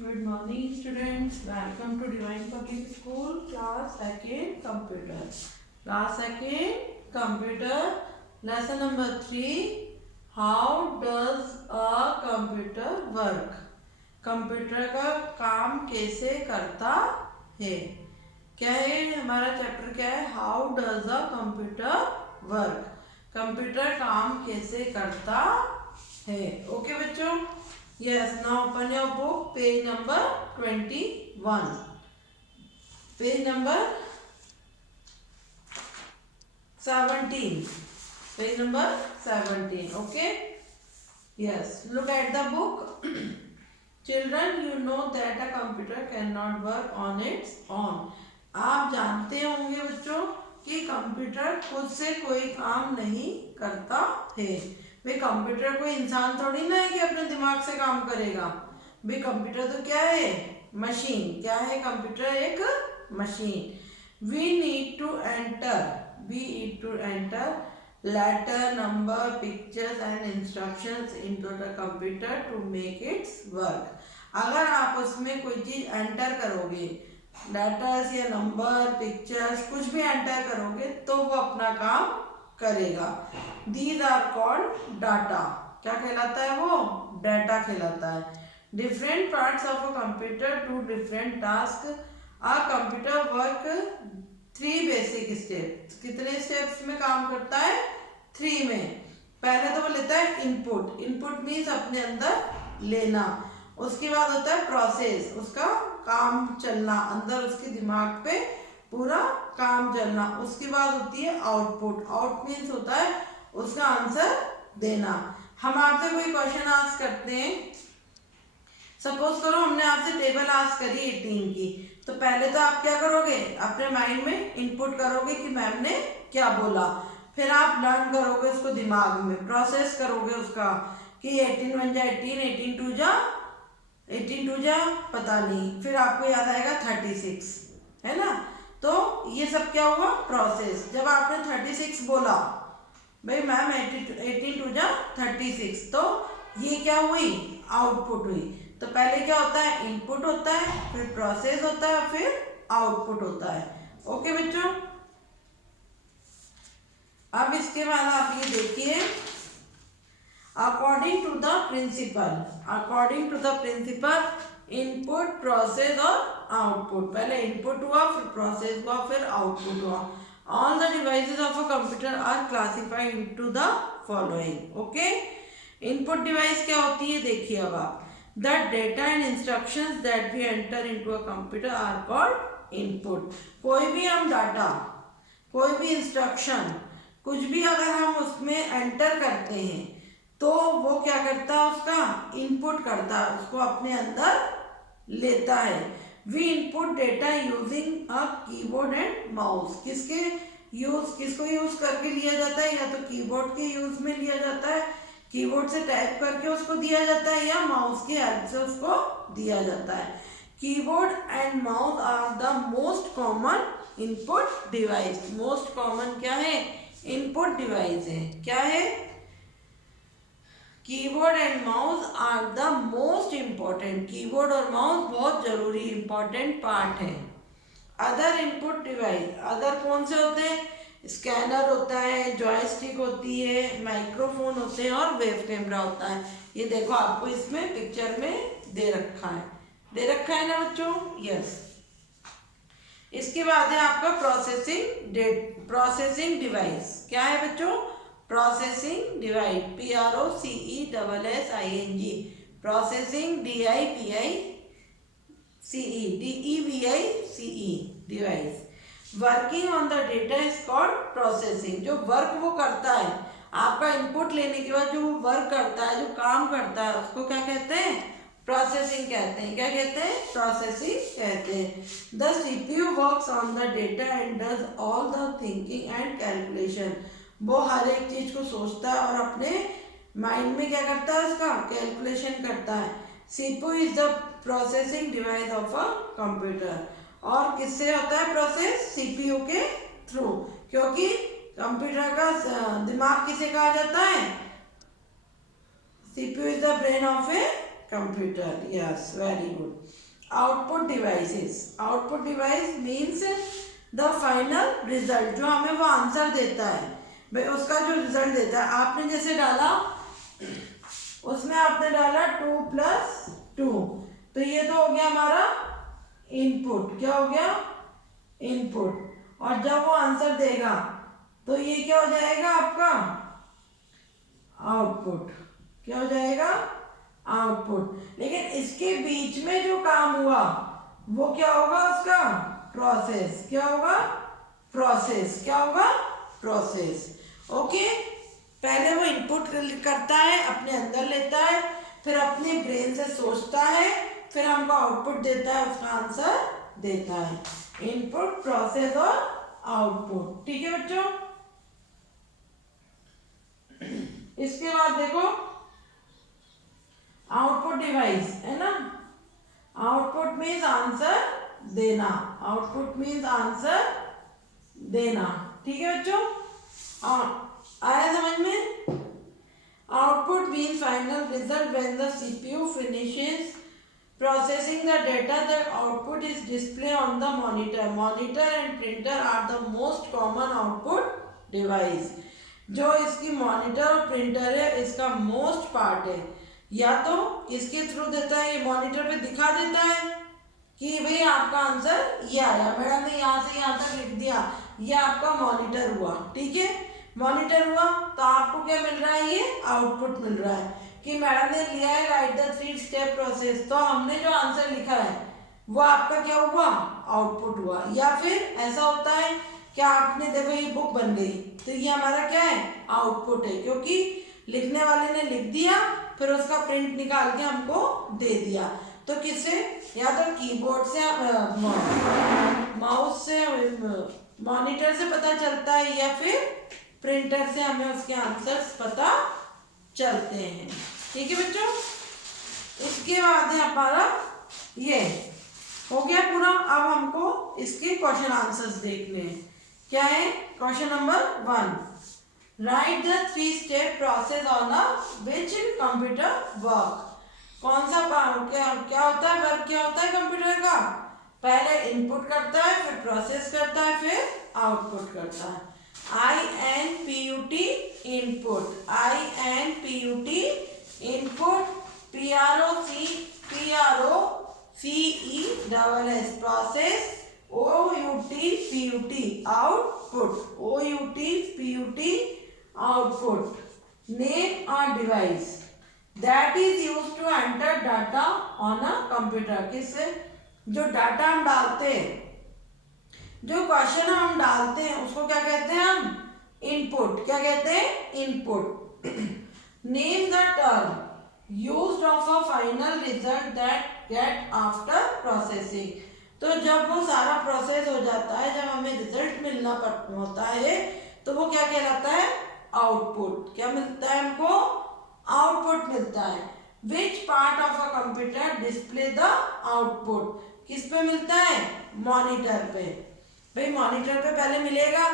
Good morning, students. Welcome to Divine Public School, class second computer. Class second computer. Lesson number 3. How does a computer work? Computer का काम कैसे करता है? क्या है हमारा चैप्टर? क्या है? How does a computer work? Computer काम कैसे करता है? ओके बच्चों, yes, now open your book, page number 21. Page number 17. Page number 17. Okay, yes, look at the book. Children, you know that a computer cannot work on its own. आप जानते होंगे बच्चों कि कंप्यूटर खुद से कोई काम नहीं करता है। भाई कंप्यूटर कोई इंसान थोड़ी ना है कि अपने दिमाग से काम करेगा। भाई कंप्यूटर तो क्या है? मशीन। क्या है कंप्यूटर? एक machine. We need to enter letter, number, pictures and instructions into the computer to make its work. अगर आप उसमें कोई चीज एंटर करोगे, लेटर्स या नंबर, पिक्चर्स, कुछ भी एंटर करोगे तो वो अपना काम करेगा। These are called data. क्या कहलाता है वो? डाटा कहलाता है। Different parts of a computer do different tasks. A computer work 3 basic steps. कितने स्टेप्स में काम करता है? 3 में। पहले तो वो लेता है इनपुट। इनपुट मीन्स अपने अंदर लेना। उसके बाद होता है प्रोसेस, उसका काम चलना, अंदर उसके दिमाग पे पूरा काम चलना। उसके बाद होती है आउटपुट। आउट मीन्स होता है उसका आंसर देना। हम आपसे कोई क्वेश्चन आस्क करते हैं, सपोज करो हमने आपसे टेबल आस्क करी 18 की, तो पहले तो आप क्या करोगे? अपने माइंड में इनपुट करोगे कि मैम ने क्या बोला। फिर आप लर्न करोगे उसको, दिमाग में प्रोसेस करोगे उसका कि 18 1 जा 18, 18 2 जा पता नहीं, फिर आपको याद आएगा 36, है ना। तो ये सब क्या हुआ? प्रोसेस। जब आपने 36 बोला, भाई मैम 18 2 जा 36, तो ये क्या हुई? आउटपुट हुई। तो पहले क्या होता है? इनपुट होता है, फिर प्रोसेस होता है, फिर आउटपुट होता है। ओके बच्चों, अब इसके बाद आप ये देखिए, according to the principle input, process और आउटपुट। पहले इनपुट हुआ, फिर प्रोसेस हुआ, फिर आउटपुट हुआ। All the devices of a computer are classified into the following. Okay, input device क्या होती है? देखिए अब आप, the data and instructions that we enter into a computer are called input. कोई भी हम डाटा, कोई भी इंस्ट्रक्शन, कुछ भी अगर हम उसमें एंटर करते हैं तो वो क्या करता है? उसका इनपुट करता है, उसको अपने अंदर लेता है। We input data using a keyboard and mouse. किसको यूज करके लिया जाता है? या तो कीबोर्ड के यूज में लिया जाता है, कीबोर्ड से टाइप करके उसको दिया जाता है, या माउस की हेल्प से उसको दिया जाता है। Keyboard and mouse are the most common input device. Most common क्या है? इनपुट डिवाइस है। क्या है? Keyboard and mouse are the most important. Keyboard और माउस बहुत जरूरी इंपॉर्टेंट पार्ट है। अदर इनपुट डिवाइस, अदर कौन से होते हैं? स्कैनर होता है, जॉयस्टिक होती है, माइक्रोफोन होते हैं और वेब कैमरा होता है। ये देखो आपको इसमें पिक्चर में दे रखा है ना बच्चों? यस। इसके बाद है आपका प्रोसेसिंग डिवाइस। क्या है बच्चों? Processing device, PROCESSING, processing DEVICE device. Working on the data is called processing. जो वर्क वो करता है, आपका इनपुट लेने के बाद जो वो वर्क करता है, जो काम करता है, उसको क्या कहते हैं? प्रोसेसिंग कहते हैं। क्या कहते हैं? प्रोसेसिंग कहते हैं। The CPU works on the data and does all the thinking and calculation. वो हर एक चीज को सोचता है और अपने माइंड में क्या करता है? उसका कैलकुलेशन करता है। CPU is the processing device of a computer. और किससे होता है प्रोसेस? CPU के थ्रू, क्योंकि कंप्यूटर का दिमाग किसे कहा जाता है? CPU is the brain of A computer. Yes, very good. Output devices. Output device means the final result, जो हमें वो आंसर देता है, भाई उसका जो रिजल्ट देता है. आपने जैसे डाला, उसमें आपने डाला 2+2, तो ये तो हो गया हमारा इनपुट. क्या हो गया? इनपुट. और जब वो आंसर देगा तो ये क्या हो जाएगा आपका? आउटपुट. क्या हो जाएगा? आउटपुट. लेकिन इसके बीच में जो काम हुआ वो क्या होगा? उसका प्रोसेस. क्या होगा? प्रोसेस. क्या होगा? प्रोसेस. ओके. पहले वो इनपुट करता है, अपने अंदर लेता है, फिर अपने ब्रेन से सोचता है, फिर हमको आउटपुट देता है, उसका आंसर देता है. इनपुट, प्रोसेस और आउटपुट. ठीक है बच्चों. इसके बाद देखो आउटपुट डिवाइस है ना. आउटपुट मीन्स आंसर देना. आउटपुट मीन्स आंसर देना. ठीक है बच्चों. आया समझ में? Output means final result. When the CPU finishes processing the data, the output is displayed on the monitor. Monitor and printer are the most common output device. जो इसकी मॉनिटर और प्रिंटर है, इसका मोस्ट पार्ट है. या तो इसके through देता है, ये मॉनिटर पे दिखा देता है कि भाई आपका आंसर ये आया, मैडम ने यहाँ से यहाँ तक लिख दिया, ये आपका मॉनिटर हुआ. ठीक है. मॉनिटर हुआ तो आपको क्या मिल रहा है? ये आउटपुट मिल रहा है कि मैडम ने लिया है राइट द 3 स्टेप प्रोसेस, तो हमने जो आंसर लिखा है वो आपका क्या हुआ? आउटपुट हुआ. या फिर ऐसा होता है कि आपने देखो ये बुक बन गई, तो ये हमारा क्या है? आउटपुट है, क्योंकि लिखने वाले ने लिख दिया, फिर उसका प्रिंट निकाल के हमको दे दिया. तो किससे? या तो कीबोर्ड से, माउस से, मॉनिटर से पता चलता है, या फिर प्रिंटर से हमें उसके आंसर्स पता चलते हैं. ठीक है बच्चों. इसके बाद है हमारा ये हो गया पूरा. अब हमको इसके क्वेश्चन आंसर्स देखने हैं. क्या है? Question number 1. Right the 3 step process on a which computer work. कौन सा क्या होता है? वर्क क्या होता है कंप्यूटर का? पहले इनपुट करता है, फिर प्रोसेस करता है, फिर आउटपुट करता है. INPUT input. INPUT input. PROCESS process. OUTPUT output. OUTPUT output. Name a device that is used to enter data on a computer. किससे? जो डाटा हम डालते हैं, जो क्वेश्चन हम डालते हैं, उसको क्या कहते हैं हम? इनपुट. क्या कहते हैं? Input. Name the term used of a final result that get after processing. तो जब वो सारा प्रोसेस हो जाता है, जब हमें रिजल्ट मिलना होता है, तो वो क्या कहलाता है? आउटपुट. क्या मिलता है हमको? आउटपुट मिलता है. विच part of a computer display the output. किस पे मिलता है? मॉनिटर पे. भाई मॉनिटर पे पहले मिलेगा,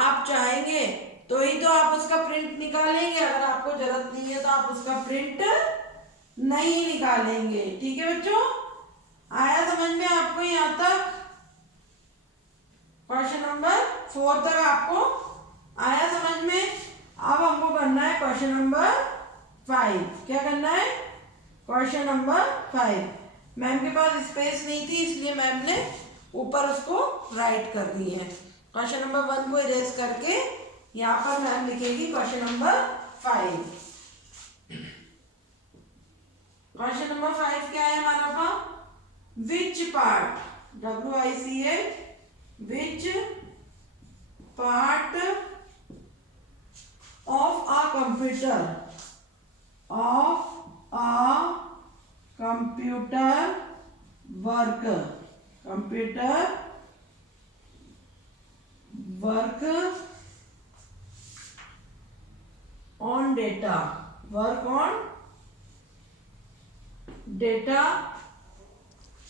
आप चाहेंगे तो ही तो आप उसका प्रिंट निकालेंगे. अगर आपको जरूरत नहीं है तो आप उसका प्रिंट नहीं निकालेंगे. ठीक है बच्चों. आया समझ में आपको यहाँ तक? क्वेश्चन नंबर 4 तक आपको आया समझ में? अब हमको करना है क्वेश्चन नंबर 5. क्या करना है? Question number 5. मैम के पास स्पेस नहीं थी, इसलिए मैम ने ऊपर उसको राइट कर दी है. क्वेश्चन नंबर 1 को इरेज करके यहाँ पर मैम लिखेगी क्वेश्चन नंबर 5. क्वेश्चन नंबर 5 क्या है हमारा पास? Which part. WICH. Which part of a computer. Of a computer work. Computer work on data. Work on data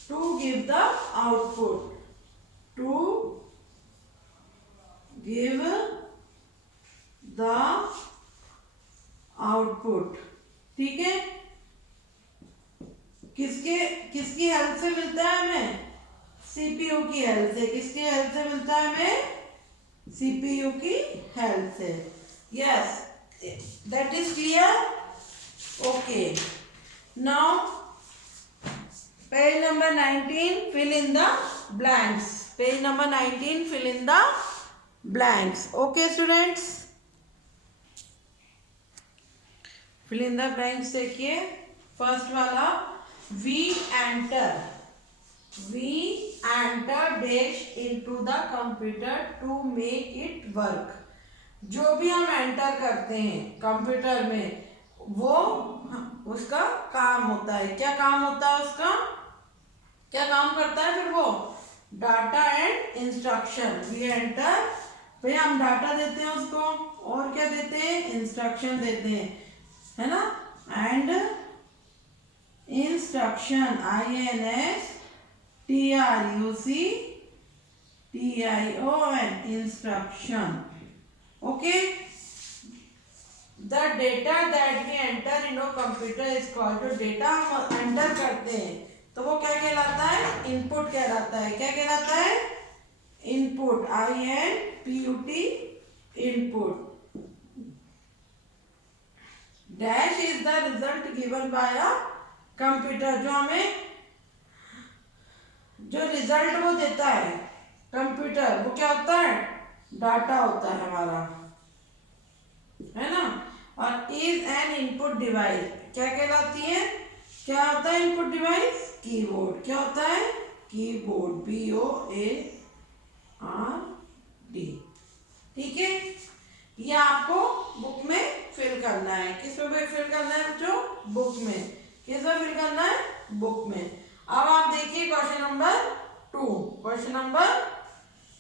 to give the output. To give the output. ठीक है. किसके किसकी help से मिलता है हमें? सीपीयू की हेल्प से। किसकी हेल्प से मिलता है हमें? सीपीयू की हेल्प से। Yes, that is clear? Okay, now page number 19, fill in the blanks. Page number 19, fill in the blanks. Okay students, fill in the blanks. देखिए फर्स्ट वाला, we enter dash into the computer to make it work. जो भी हम enter करते हैं computer में वो उसका काम होता है। क्या काम होता है उसका? क्या काम करता है फिर वो? Data and instruction. We enter, भाई हम डाटा देते हैं उसको, और क्या देते हैं? इंस्ट्रक्शन देते हैं, है ना। And instruction, INSTRUCTION, instruction. Okay, the data that we enter in computer is called. जो डेटा हम एंटर करते हैं तो वो क्या कहलाता है? इनपुट कहलाता है। क्या कहलाता है? Input, INPUT, input. Dash is the result given by a computer. जो हमें जो रिजल्ट वो देता है कंप्यूटर, वो क्या होता है? डाटा होता है हमारा, है ना। और इज एन इनपुट डिवाइस क्या कहलाती है? क्या होता है इनपुट डिवाइस? कीबोर्ड। क्या होता है? Keyboard, BOARD। ठीक है, ये आपको बुक में फिल करना है। किस में फिल करना है बच्चों? बुक में। किस में फिल करना है? बुक में। अब आप देखिए question number 2। Question number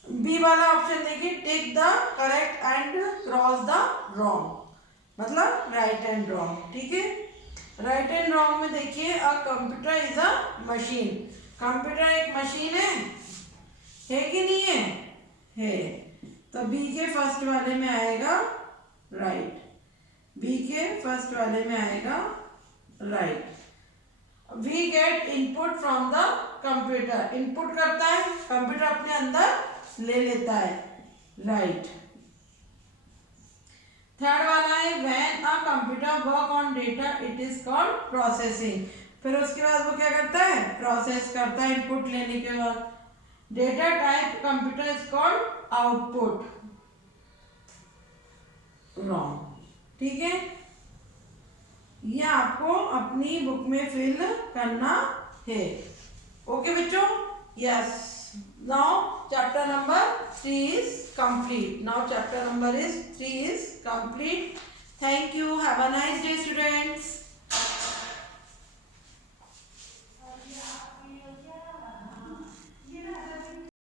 B वाला ऑप्शन देखिए, take the correct and cross the wrong, मतलब राइट एंड रॉन्ग। ठीक है, राइट एंड रॉन्ग में देखिए, a computer is a machine. Computer एक मशीन है कि नहीं है? है। तो बी के फर्स्ट वाले में आएगा राइट। बी के फर्स्ट वाले में आएगा right. We get input from the computer. Input करता है कंप्यूटर, अपने अंदर ले लेता है, राइट। थर्ड वाला है, when a computer work on data it is called processing. फिर उसके बाद वो क्या करता है? प्रोसेस करता है इनपुट लेने के बाद। Data type computer is called output, wrong. ठीक है, ये आपको अपनी बुक में फिल करना है। ओके बच्चों, yes. Now chapter number 3 is complete. Now chapter number 3 is complete. Thank you. Have a nice day, students.